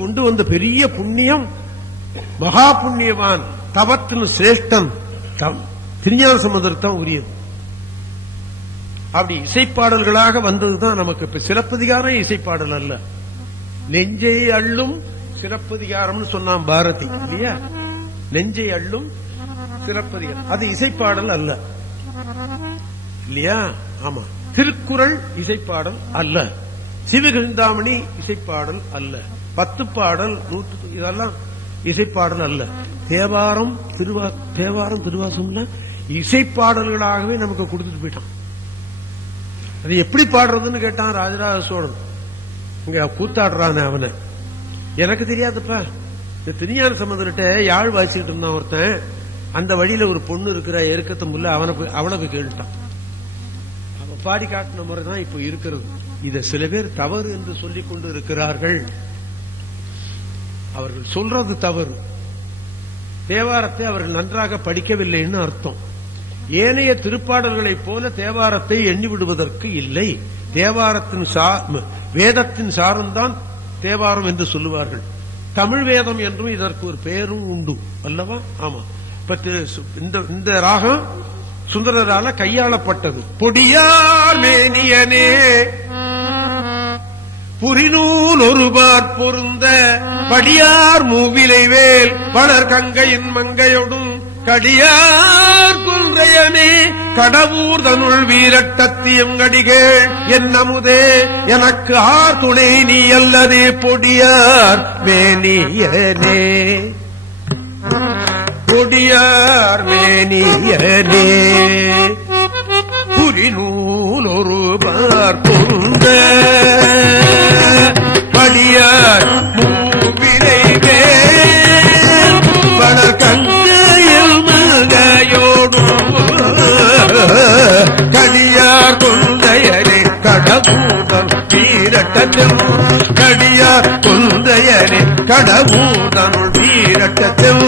கொண்டு வந்த பெரிய புண்ணியம், மகா புண்ணியவான், தவத்தின் சிரேஷ்டன் திருஞான சம்பந்தருக்கு தான் உரியது. அப்படி இசைப்பாடல்களாக வந்ததுதான் நமக்கு. இப்ப சிலப்பதிகாரம் இசைப்பாடல் அல்ல, நெஞ்சை அள்ளும் சிலப்பதிகாரம்னு சொன்னான் பாரதி இல்லையா? நெஞ்சை அள்ளும் சிலப்பதிகாரம் அது இசைப்பாடல் அல்ல இல்லையா? ஆமா. திருக்குறள் இசைப்பாடல் அல்ல, சிவகிருந்தாமணி இசைப்பாடல் அல்ல, 10 பாடல் 100 இதெல்லாம் இசைப்பாடல் அல்ல. தேவாரம் திருவாசம்ல இசைப்பாடல்களாகவே நமக்கு கொடுத்துட்டு போயிட்டான். அது எப்படி பாடுறதுன்னு கேட்டான் ராஜராஜ சோழன். இங்க கூத்தாடுறான அவனை, எனக்கு தெரியாதுப்பா. இந்த திருஞான சம்பந்தர்கிட்ட யாழ் வாசிக்கிட்டு இருந்தான் ஒருத்தன். அந்த வழியில ஒரு பொண்ணு இருக்கிற எருக்கத்த முல்ல அவனை போய் கேட்டுட்டான். அவன் பாடி காட்டின முறைதான் இப்ப இருக்கிறது. இத சில பேர் தவறு என்று சொல்லிக் கொண்டு இருக்கிறார்கள். அவர்கள் சொல்றது தவறு. தேவாரத்தை அவர்கள் நன்றாக படிக்கவில்லைன்னு அர்த்தம். ஏனைய திருப்பாடல்களைப் போல தேவாரத்தை எண்ணி விடுவதற்கு இல்லை. தேவாரத்தின் வேதத்தின் சாரம்தான் தேவாரம் என்று சொல்லுவார்கள். தமிழ் வேதம் என்றும் இதற்கு ஒரு பெயரும் உண்டு அல்லவா? ஆமா. இந்த ராகம் சுந்தரரால கையாளப்பட்டது. பொடியார் மேனியனே புரிநூல் ஒருபார் பொருந்த படியார் மூவிலை வேல் வளர் கங்கையின் மங்கையொடும் கடியார் குன்றையனே கடவுர் தனுள் வீரட்டத்தியம் கடிகேள் என் அமுதே எனக்கு ஆர் துணை நீ அல்லதே பொடியார் மேனியனே பொடியார் மேனியனே புரிநூல் ஒருபார் பொருந்த படியார் மூவிலை வேல் வளர் கங்கையில் மங்கையோடும் கடியார் கொந்தையரே கடவுதன் வீரட்டத்தில் கடியார் கொந்தையரே கடவுதனுள் வீரட்டத்தில்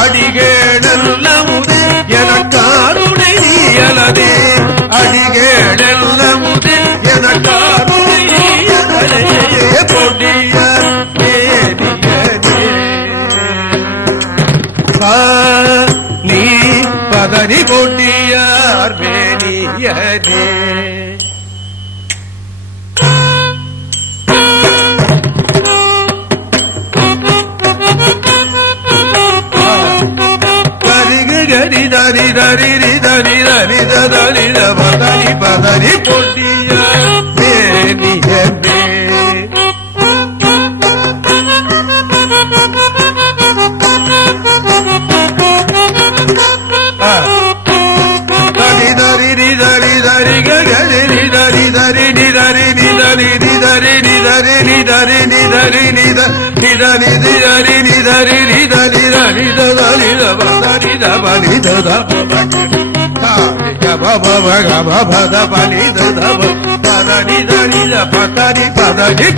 அடிகேடல்லமுதே எனக்காருணை நீயலதே அடிகேடல்லமுதே எனக்காருணை நீயலதே பொடியார் மேனியனே நீ பதனி பொடியார் மேனியனே தரி தரி தரி தரி தரி பதனி பதனி பொடியார் மேனியனே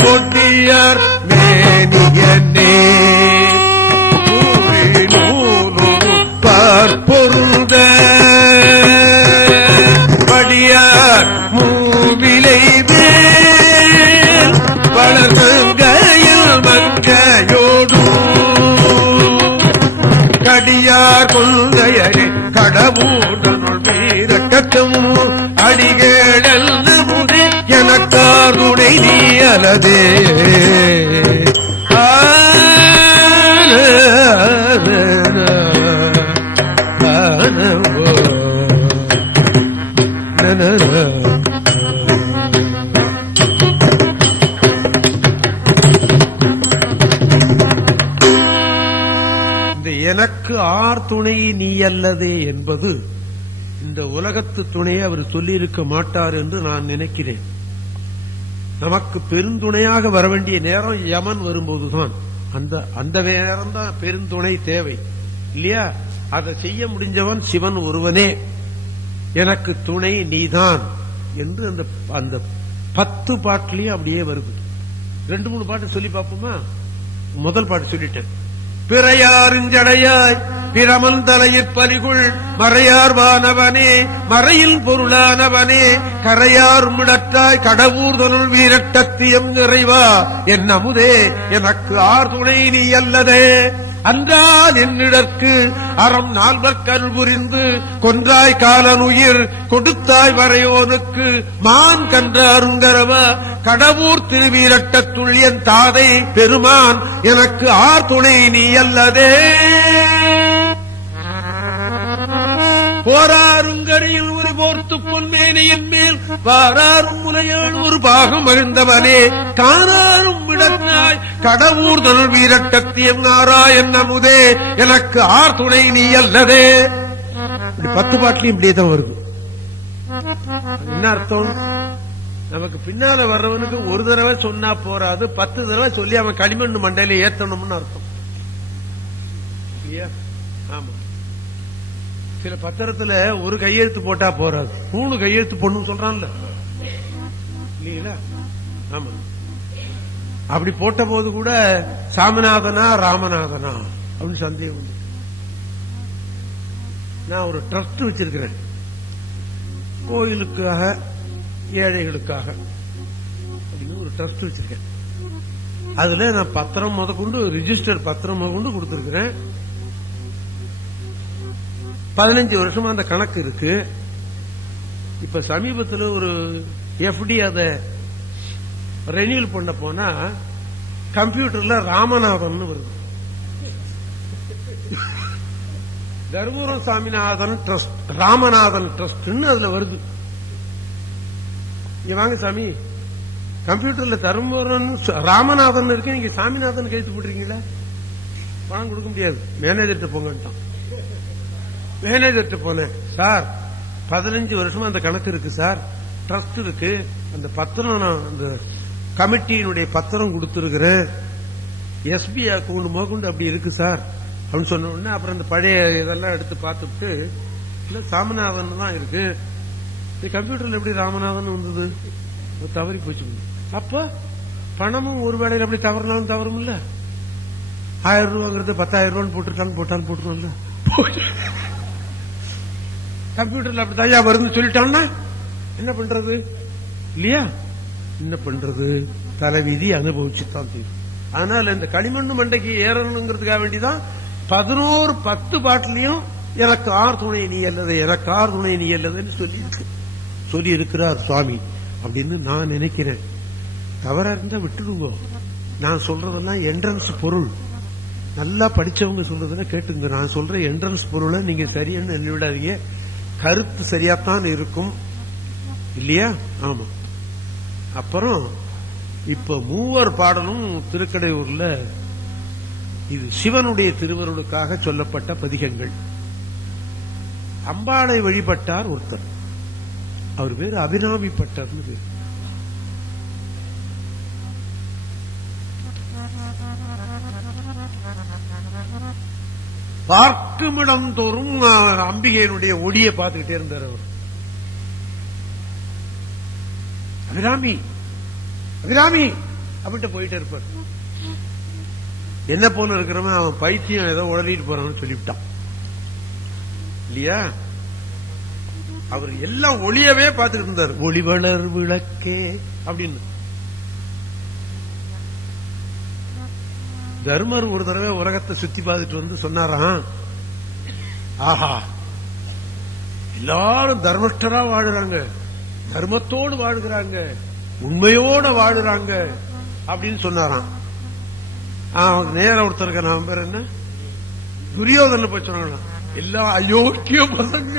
பொட்டியார் மேனியனே பார்ப்பொருந்த படியார் மூவிலை வேல் வளர்கையில் மங்கையோடும் கடியார் கொள்கையரே கடவுடனுள் வீரட்டத்தும் அடிகேடல் முதே எனக்கார் துணை நீ அலதே எனக்கு ஆர் துணை நீ அல்லதே என்பது இந்த உலகத்து துணையை அவர் சொல்லியிருக்க மாட்டார் என்று நான் நினைக்கிறேன். நமக்கு பெருந்துணையாக வர வேண்டிய நேரம் யமன் வரும்போதுதான் அந்த நேரம் தான் பெருந்துணை தேவை இல்லையா? அதை செய்ய முடிஞ்சவன் சிவன் ஒருவனே. எனக்கு துணை நீதான் என்று அந்த 10 பாட்டிலேயே அப்படியே வருது. 2-3 பாட்டு சொல்லி பார்ப்போமா? முதல் பாட்டு சொல்லிட்டேன். பிறையாரிஞ்சடையாய் பிரமன் தலையிற் பலிகுள் மறையார்வானவனே மறையில் பொருளானவனே கரையார் மிடத்தாய் கடவுர்தனுள் வீரட்டத்தியம் நிறைவா என் அமுதே எனக்கு ஆர் துணை நீ அல்லதே அன்றால் என்னிடற்கு அறம் நால்வர் கல் புரிந்து கொன்றாய் காலனுயிர் கொடுத்தாய் வரையோனுக்கு மான் கன்ற அருங்கரவ கடவுர் திருவீரட்டத்துள் என் தாதை பெருமான் எனக்கு ஆர் துணை நீ அல்லதே போராருங்கரையில் ஒரு போர்த்து பொன்மேனையின் மேல் வாராரும் முலையாள் ஒரு பாகம் அறிந்தவனே காணாரும் விடத்தாய் கடவுர் தனுள் வீரட்டத்தியம் நாராயண் அமுதே எனக்கு ஆர் துணை நீ அல்லதே. 10 பாட்டிலையும் இப்படியே தான் வருது. என்ன அர்த்தம்? நமக்கு பின்னால வர்றவனுக்கு ஒரு தடவை சொன்னா போறாது, 10 தடவை சொல்லி அவன் களிமண் மண்டையில ஏத்தணும்னு அர்த்தம். ஆமா, சில பத்திரத்துல ஒரு கையெழுத்து போட்டா போறாது, 3 கையெழுத்து போடணும் சொல்றான்ல இல்லீங்களா? ஆமா, அப்படி போட்ட போது கூட சாமிநாதனா ராமநாதனா அப்படின்னு சந்தேகம் உண்டு. நான் ஒரு ட்ரஸ்ட் வச்சிருக்கிறேன் கோயிலுக்காக ஏழைகளுக்காக அப்படின்னு ஒரு ட்ரஸ்ட் வச்சிருக்கேன். அதுல நான் பத்திரம் முதற்கொண்டு ரிஜிஸ்டர் பத்திரம் முதற்கொண்டு கொடுத்திருக்கிறேன். 15 வருஷமா அந்த கணக்கு இருக்கு. இப்ப சமீபத்தில் ஒரு எஃப்டி அதை ரெனியூல் பண்ண போனா கம்ப்யூட்டர்ல ராமநாதன் வருது. தர்மபுரம் சாமிநாதன் ட்ரஸ்ட் ராமநாதன் ட்ரஸ்ட் அதுல வருது. இங்க வாங்க சாமி, கம்ப்யூட்டர்ல தர்மபுரம் ராமநாதன் இருக்கு, நீங்க சாமிநாதன் கைத்து போட்டுருக்கீங்களா? பணம் கொடுக்க முடியாது, மேனேஜர்கிட்ட போங்கட்டான். மேனேஜர்கிட்ட போனேன், சார் 15 வருஷமா அந்த கணக்கு இருக்கு சார், ட்ரஸ்ட் இருக்கு, அந்த பத்திரம் நான் அந்த கமிட்டியினுடைய பத்திரம் கொடுத்திருக்கிறேன், எஸ்பி அக்கௌண்ட் மோகொண்டு அப்படி இருக்கு சார் அப்படின்னு சொன்ன உடனே அப்புறம் அந்த பழைய இதெல்லாம் எடுத்து பார்த்துட்டு இல்ல சாமிநாதன் தான் இருக்கு, கம்ப்யூட்டர்ல எப்படி ராமநாதன் வந்தது, தவறி போச்சு. அப்ப பணமும் ஒரு வேளையில் அப்படி தவறினாலும் தவறும் இல்ல, 1000 ரூபாங்கிறது 10,000 ரூபான்னு போட்டாலும் போட்டுருவோம்ல. கம்ப்யூட்டர்ல அப்படி தயா வருதுன்னு சொல்லிட்டான்னா என்ன பண்றது இல்லையா? என்ன பண்றது? தலைவிதி அனுபவிச்சுதான் தீரும். அதனால இந்த களிமண்ணு மண்டைக்கு ஏறணுங்கிறதுக்காக வேண்டிதான் 10 பாட்டிலையும் எனக்கு ஆர் துணை நீ அல்லது எனக்கு ஆர் துணை நீ அல்லதுன்னு சொல்லி இருக்கிறார் சுவாமி அப்படின்னு நான் நினைக்கிறேன். தவறா இருந்தா விட்டுடுங்க. நான் சொல்றதெல்லாம் என்ட்ரன்ஸ் பொருள், நல்லா படிச்சவங்க சொல்றதுன்னா கேட்டுங்க. நான் சொல்ற என்ட்ரன்ஸ் பொருளை நீங்க சரின்னு எண்ணிவிடாதீங்க, கருத்து சரியாத்தான் இருக்கும் இல்லையா? ஆமா. அப்புறம் இப்ப 3 பாடலும் திருக்கடையூர்ல இது சிவனுடைய திருவருளுக்காக சொல்லப்பட்ட பதிகங்கள். அம்பாளை வழிபட்டார் ஒருத்தர், அவர் பேரு அபிராமிப்பட்டர்னு பேர். பார்க்குமிடம் தோறும் அம்பிகையினுடைய ஒளியை பார்த்துக்கிட்டே இருந்தார் அவர். அபிராமி அபிராமி அப்படின்ட்டு போயிட்டே இருப்பார். என்ன போல இருக்கிறவன் அவன் பைத்தியம் ஏதோ உடலிட்டு போறான்னு சொல்லிவிட்டான் இல்லையா? அவர் எல்லாம் ஒளியவே பார்த்துக்கிட்டு இருந்தார். ஒளிவளர் விளக்கே அப்படின்னு. தர்மர் ஒரு தடவை உலகத்தை சுத்தி பார்த்துட்டு வந்து சொன்னாராம், ஆஹா எல்லாரும் தர்மஷ்டரா வாழுறாங்க, தர்மத்தோடு வாழுகிறாங்க, உண்மையோட வாழுறாங்க அப்படின்னு சொன்னாராம். நேரம் ஒருத்தருக்கு நான் பேர் என்ன துரியோதன போய் சொன்னாங்க, எல்லாம் அயோக்கிய பசங்க,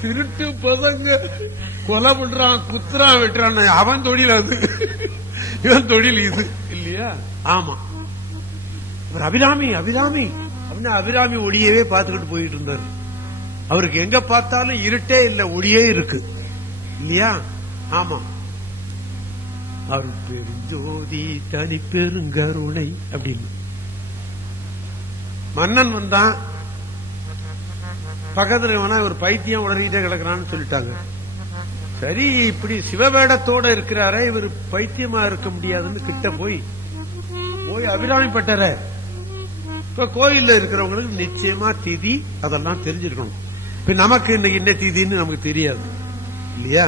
திருட்டு பசங்க, கொலை பண்றான், குத்துறான், வெட்டுறான், அவன் தொழில் அது, இவன் தொழில் இது இல்லையா? ஆமா. அபிராமி அபிராமி அப்படின்னு அபிராமி ஒளியவே பார்த்துக்கிட்டு போயிட்டு இருந்தாரு. அவருக்கு எங்க பார்த்தாலும் இருட்டே இல்ல, ஒளியே இருக்கு இல்லையா? ஆமா. அருட்பெருஞ்சோதி தனி பெருங்கருணை அப்படின்னு மன்னன் வந்தான். பக்கத்துல வேணா ஒரு பைத்தியம் உடறிட்டே கிடக்கிறான்னு சொல்லிட்டாங்க. சரி, இப்படி சிவவேடத்தோட இருக்கிறாரே, இவர் பைத்தியமா இருக்க முடியாதுன்னு கிட்ட போய் அபிராமி பட்டற இப்ப கோயில்ல இருக்கிறவங்களுக்கு நிச்சயமா திதி அதெல்லாம் தெரிஞ்சிருக்கணும். இப்ப நமக்கு இன்னைக்கு என்ன திதின்னு நமக்கு தெரியாது இல்லையா?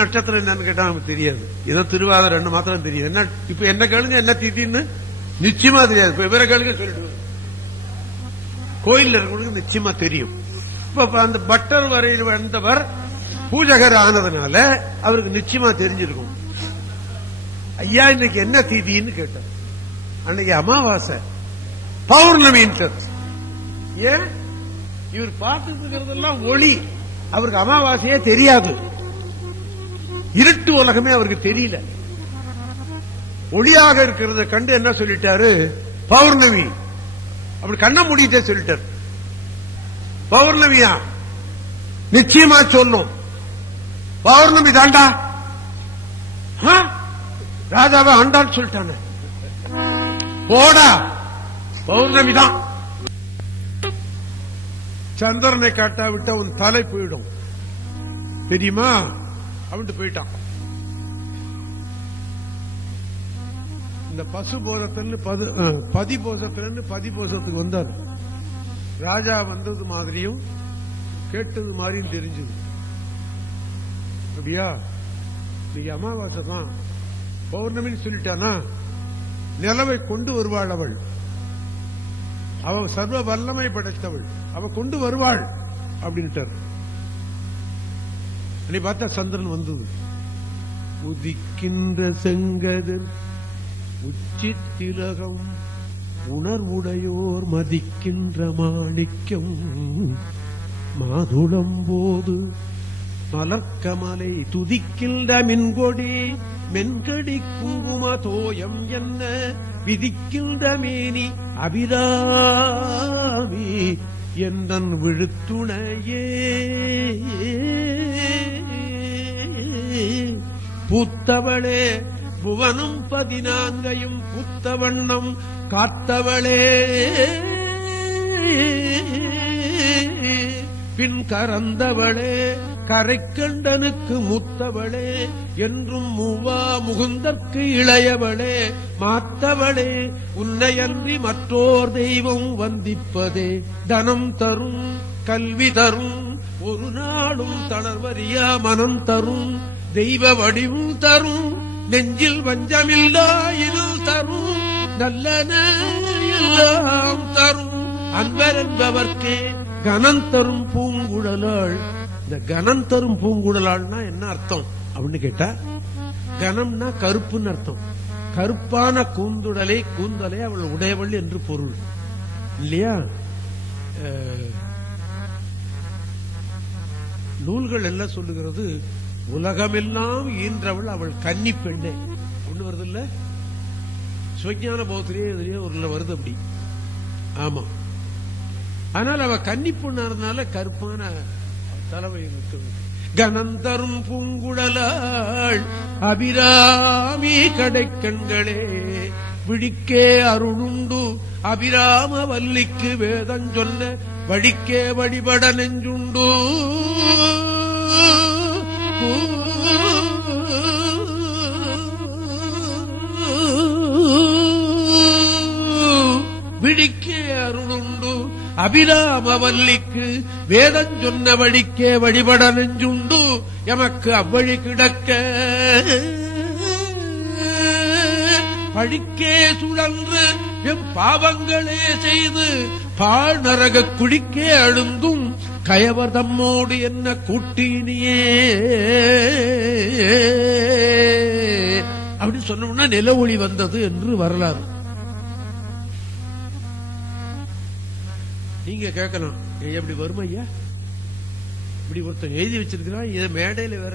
நட்சத்திரம் என்னன்னு கேட்டா நமக்கு தெரியாது. ஏதோ திருவாதிரை 2 மாத்திரம் தெரியும். என்ன இப்ப என்ன கேளுங்க என்ன திதின்னு நிச்சயமா தெரியாது. இப்ப இவரை கேளுங்க சொல்லிடுவாங்க. கோயில்ல இருக்கிறவங்களுக்கு நிச்சயமா தெரியும். இப்ப அந்த பட்டர் வரையில் வந்தவர் பூஜகர் ஆனதுனால அவருக்கு நிச்சயமா தெரிஞ்சிருக்கும். ஐயா இன்னைக்கு என்ன திதின்னு கேட்டார். அன்னைக்கு அமாவாசை பௌர்ணமி. ஏன் இவர் பார்த்துட்டு இருக்கிறதெல்லாம் ஒளி, அவருக்கு அமாவாசையே தெரியாது. இருட்டு உலகமே அவருக்கு தெரியல. ஒளியாக இருக்கிறத கண்டு என்ன சொல்லிட்டாரு? பௌர்ணமி. அப்படி கண்ண மூடிட்டே சொல்லிட்டார். பௌர்ணமியா? நிச்சயமா சொல்லும். பௌர்ணமி தாண்டா. ராஜாவை ஆண்டான்னு சொல்லிட்டான. போடா, பௌர்ணமி தான். சந்திரனை காட்டா விட்டா உன் தலை போயிடும் தெரியுமா? அப்படின்ட்டு போயிட்டான். இந்த பசு போசத்துல பதிபோசத்துக்கு வந்தார். ராஜா வந்தது மாதிரியும் கேட்டது மாதிரியும் தெரிஞ்சது. அப்படியா? நீங்க அமாவாசை தான் பௌர்ணமின்னு சொல்லிட்டானா நிலவை கொண்டு வருவாள் அவள். அவள் சர்வ வல்லமை படைத்தவள், அவ கொண்டு வருவாள் அப்படின்ட்டார். நீ பார்த்தா சந்திரன் வந்தது. உதிக்கின்ற செங்கதிர் உச்சி திலகம் உணர்வுடையோர் மதிக்கின்ற மாணிக்கம் மாதுளம்போது மலர்க்கமலை துதிக்கின்ற மின்கொடி மென்கடி குங்கும தோயம் என்ன விதிக்கின்ற மேனி அபிராமி எந்தன் விழுத்துணையே பூத்தவளே புவனும் 14 புத்தவண்ணம் காத்தவளே பின் கறந்தவளே கரைக்கண்டனுக்கு முத்தவளே என்றும் மூவா முகுந்தற்கு இளையவளே மாத்தவளே உன்னையன்றி மற்றோர் தெய்வம் வந்திப்பதே தனம் தரும் கல்வி தரும் ஒரு நாளும் தளர்வறியா மனம் தரும் தெய்வ வடிவும் தரும் நெஞ்சில் வஞ்சமில்லா இருள் தரும் நல்லன எல்லாம் தரும் அன்பர் என்பவர்க்கே கனம் தரும் பூங்குழலாள். இந்த கனம் தரும் பூங்குழலாள்னா என்ன அர்த்தம் அப்படின்னு கேட்டா, கனம்னா கருப்புன்னு அர்த்தம். கருப்பான கூந்தலை அவள் உடையவள் என்று பொருள் இல்லையா? நூல்கள் எல்லாம் சொல்லுகிறது உலகமெல்லாம் ஈன்றவள் அவள் கன்னி பெண்ணே ஒண்ணு வருது இல்ல? சிவஞான போகத்திலேயே ஒரு வருது அப்படி. ஆமா, ஆனால் அவ கன்னி பொண்ணானதுனால கருப்பான தலைமை கனந்தரும் பூங்குழலாள் அபிராமி கடைக்கண்களே விழிக்கே அருளுண்டு அபிராம வல்லிக்கு வேதம் சொல்ல வழிக்கே வழிபட நெஞ்சுண்டு விழிக்கே அருளுண்டு அபிராம வல்லிக்கு வேதம் சொன்ன வழிக்கே வழிபட நெஞ்சுண்டு எமக்கு அவ்வழி கிடக்க பழிக்கே சுழன்று எம் பாவங்களே செய்து பாழ் நரக குழிக்கே அழுந்தும் கயவர் தம்மோடு என்ன கூட்டினியே அப்படின்னு சொன்னோம்னா நில ஒளி வந்தது என்று வரலாறு. நீங்க கேட்கலாம், எப்படி வரும் ஐயா? இப்படி ஒருத்தன் எழுதி வச்சிருக்கிறான், இதை மேடையில வேற